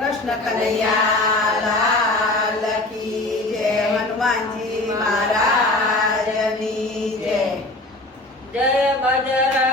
કૃષ્ણ કનૈયા લાલ કી જય હનુમાનજી મહારાજની જય. જય બજરંગ